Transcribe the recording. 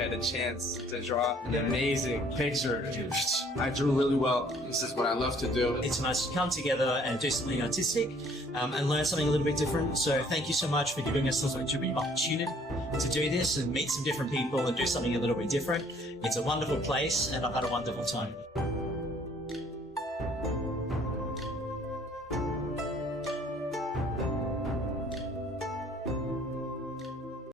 get a chance to draw an amazing picture. I drew really well. This is what I love to do. It's nice to come together and do something artistic and learn something a little bit different. So thank you so much for giving us this opportunity to do this and meet some different people and do something a little bit different. It's a wonderful place and I've had a wonderful time.